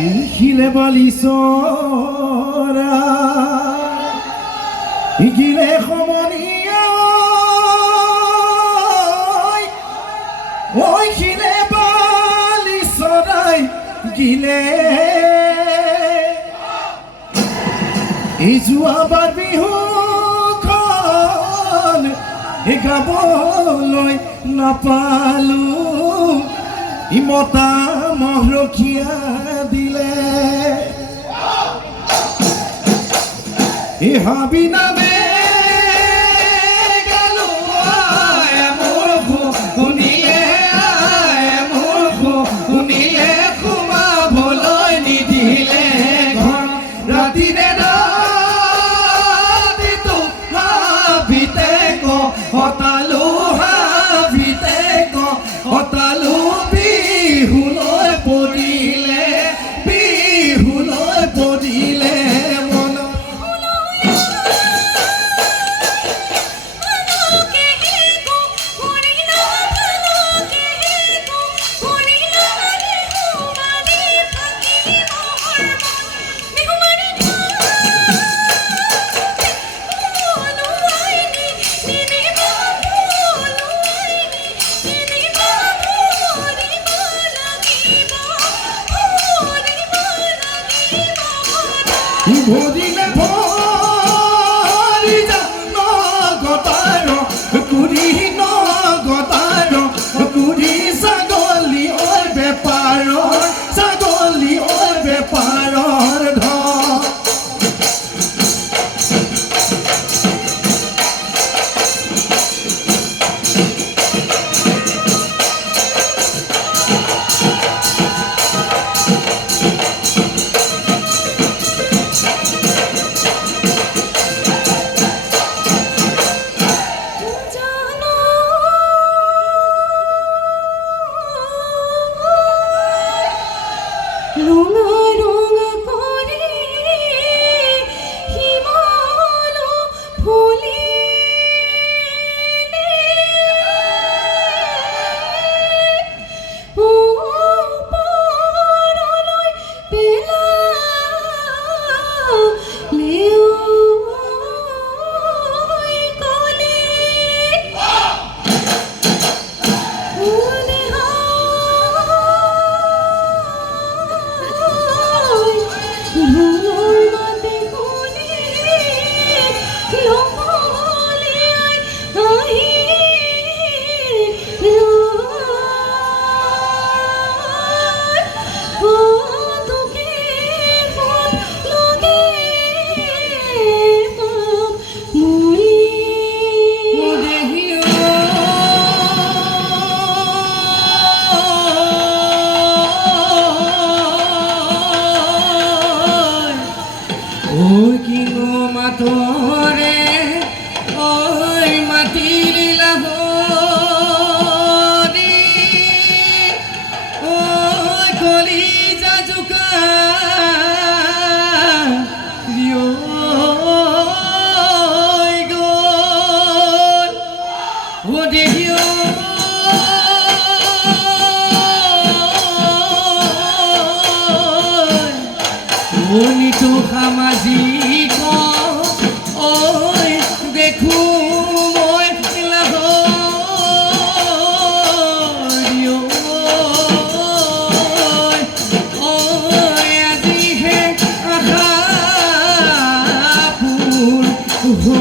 Igile balisora Igile homonia Oi igile balisora Igile Izu abar bihu kon Egaboloi napalu Imota mohrokia dile Ihabi name galo ay murkhu unile khuma bholoi nidile ghar ratire rati tu habite ko hotalu Bihuloi podile mona Bodile porija no gotaro kuri no gotaro kuri sagoli oi beparor dha Oi kingo matore oi matili lahori oi koli jajuka dio oi gol odehio Oni to khamaziko oi dekhu moi lahori oi aji he akhapur ho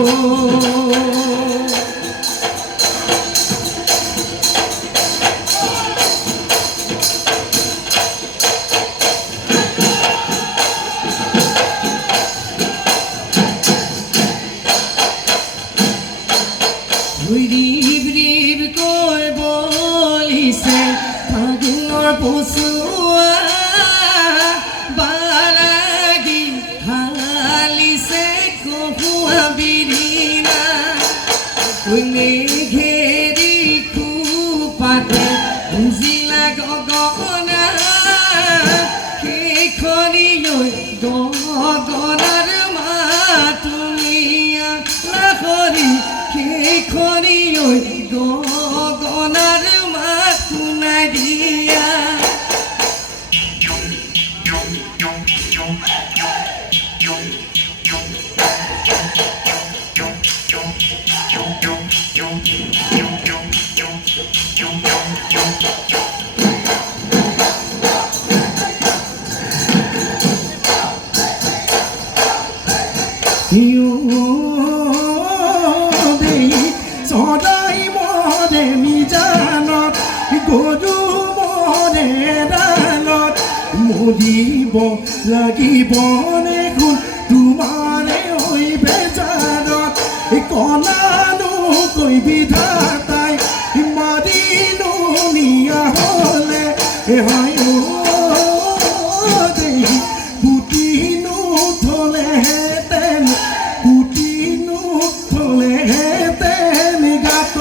Rib koi bolise Pagunor posua Balagi halise kohua birina Uni gheri kupate Uzila gogona Kekhoni yoi gogonar matunia Lahori Kekhoni yoi gogonar matunia সদাই মৰে নিজানত গৰু মৰে দানত মৰিব লাগিব দেখোন তোমাৰে হৈ বেজাৰত কণানো কৈ বিধাতাই মাৰিনো নিয়া হ'লে হয় পুতিনো থলেহেঁতেন পুতিনো থলেহেঁতেন গাত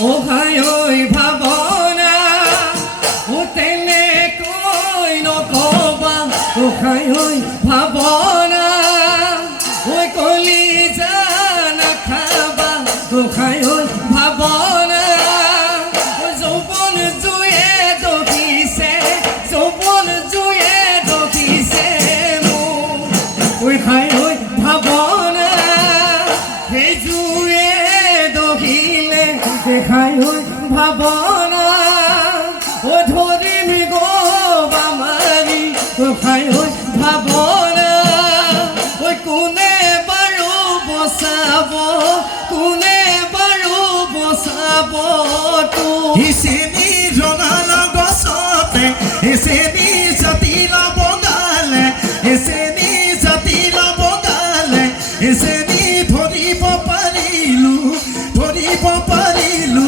ও ভাই ওই ভাবনা ও তেলে কই নকবা ও ভাই ওই ভাবনা ওই কলি জানা খাবা ও ভাই ওই ভাবনা যৌবন জুয়ে দকিছে যৌবন জুয়ে দকিছে ওই ভাই ওই ভাবনা সেই জুয়ে দকিলে দেখাই ওই ভাবনা ও ধরিম গো বামারি ও খাই ওই ভাবনা ওই কোনে বাৰু বচাব কোনে বাৰু বচাব তো হিচেনি ৰঙালা গছতে হিচেনি জাতিলা বগালে হিচেনি জাতিলা বগালে হিচেনি ধৰিব পাৰিলো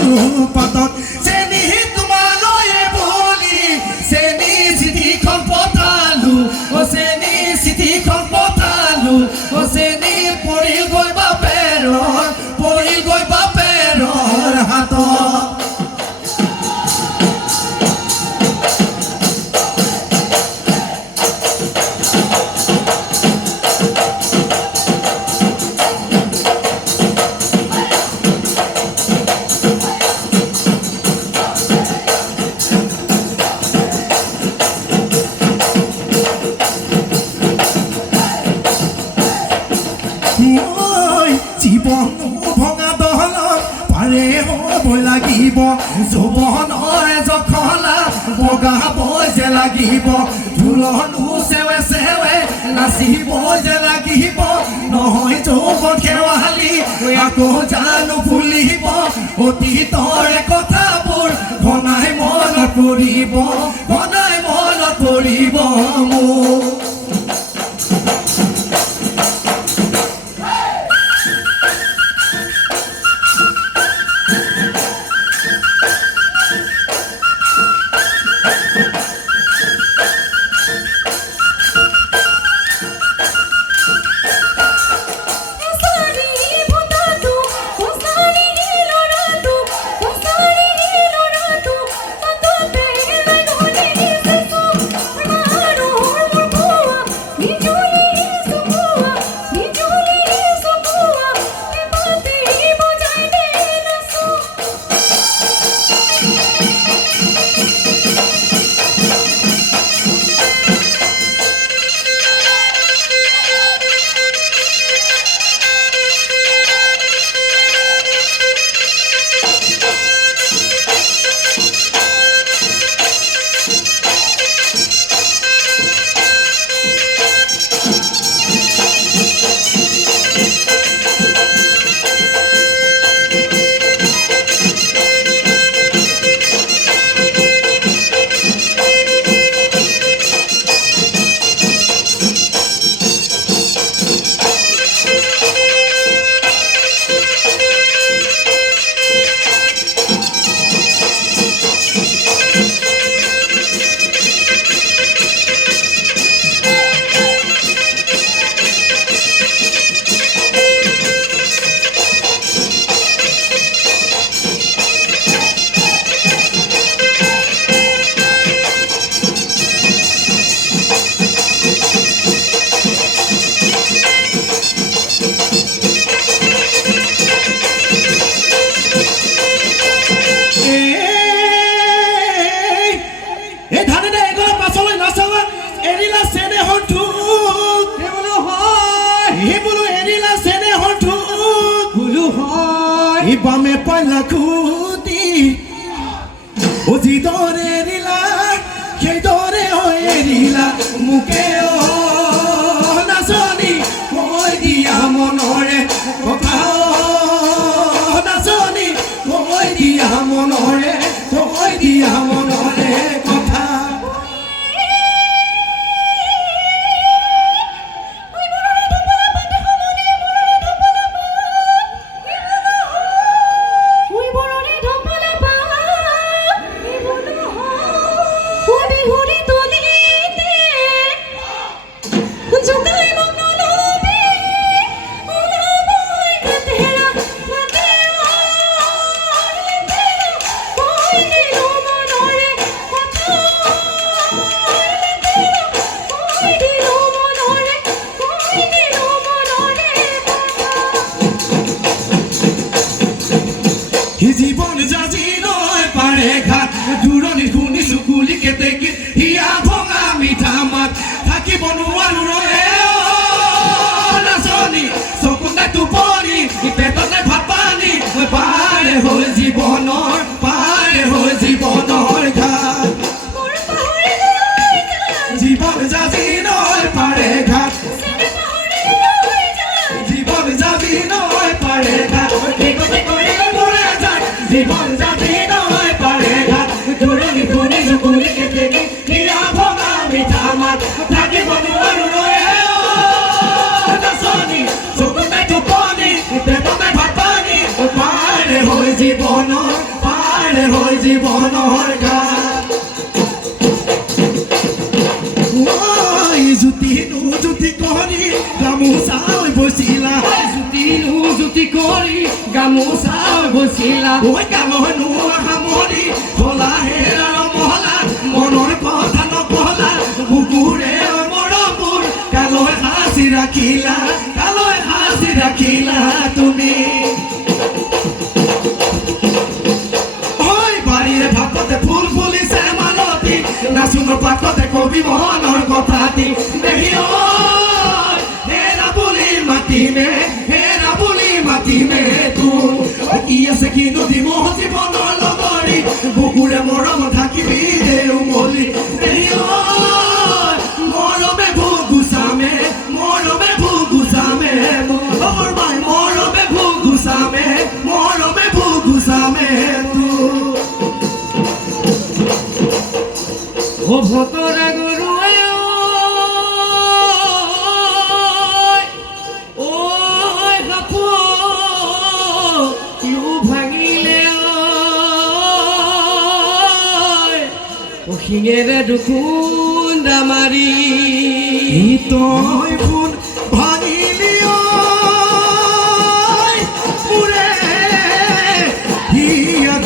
পাতত চেনি তোমালৈ বুলি চেনি চিঠিখন পঠালো ও চেনি চিঠিখন পঠালো ও চেনি পৰিল গৈ বাপেৰৰ হাতত জীৱন ভঙা দহলত পাৰে হ'ব লাগিব যৌৱনৰ জখলা বগাব যে লাগিব ঢোলনো চেৱে চেৱে নাচিব যে লাগিব নহয় যৌৱন খেৱালি আকৌ জানো ভুলিব অতীতৰ কথাবোৰ ঘনাই মনত পৰিব মোৰ খুঁটি অজি দৰে এৰিলা সেই দৰে হৈ এৰিলা মোকে নাচনি কৈ দিয়া মনৰে কথা নাচনি কৈ দিয়া মনৰে কথা জীবন যাজি নয় পাৰে ঘাট দূৰণি শুনি চকুলি কেতেকে হিয়া ভঙা মিঠা মাত থাকিব নোৱাৰো ৰয়ে নাচনি চকুত নাই টোপনি পেটত নাই ভাত পানী পাৰে হৈ জীৱনৰ ঘাট জীবন যাজি নয় পাৰে ঘাট জীবন যাজি নয় পাৰে ঘাট জীবন যাবি নয় পাৰে ঘাট দূৰণি শুনি চকুলি কেতেকে হিয়া ভঙা মিঠা মাত থাকিব নোৱাৰো ৰয়ে নাচনি চকুত নাই টোপনি পেটত নাই ভাত পানী পাৰে হৈ জীৱনৰ ঘাট জুতি কৰি গামোচা বৈছিলা জুতি কৰি গামোচা বৈছিলা ঐ কালৈ নোৱা সামৰি ভলা হেৰা মহলা মনৰ কথা নকলা বুকুৰে মৰমবোৰ কালৈ সাঁচি ৰাখিলা তুমি ঐ বাৰীৰে ভাপতে ফুল ফুলিছে মালতী নাচোনৰ পাকতে কবি মনৰ কথাটি দেখি হেৰা বুলি মাতিমে তোৰ কি আছে কি নদী মহ জীৱনৰ লগৰী বুকুৰে মৰম থাকিবি দেউ মলি মৰমে ভুগুচামে মৰমে ভুগুচামে তোৰ ও ভতৰা গৰুৱে শিঙেৰে দুখুন্দা মাৰি তই ফোন ভাঙিলি মোৰে হিয়া